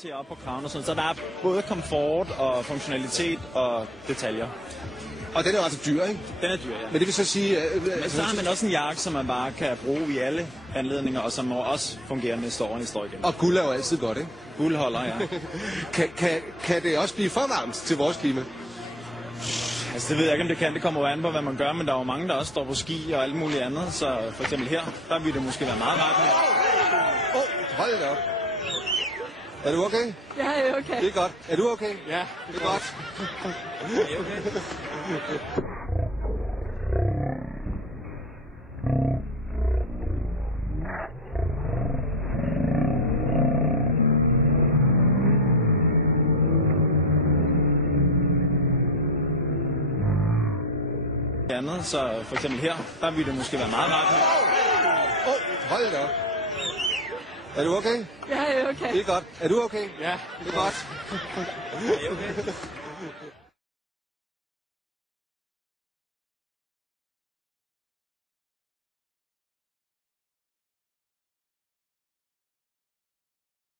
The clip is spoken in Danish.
Til op på kraven og sådan, så der er både komfort og funktionalitet og detaljer. Og den er jo altså dyr, ikke? Den er dyr, ja. Men det vil så sige... Men så har man også en jakke, som man bare kan bruge i alle anledninger, og som også fungerer næste år, næste år igen. Og guld er jo altid godt, ikke? Guld holder, ja. kan det også blive for varmt til vores klima? Altså det ved jeg ikke, om det kan. Det kommer jo an på, hvad man gør, men der er jo mange, der også står på ski og alt muligt andet. Så for eksempel her, der vil det måske være meget rart. Hold da op. Er du okay? Ja, jeg er okay. Det er godt. Er du okay? Ja, det er godt. Det er okay. Andet, så for eksempel her, der vil det måske være meget rart. Hold da op. Er du okay? Ja, jeg er okay. Det er godt. Er du okay? Ja, det er godt. Det er okay.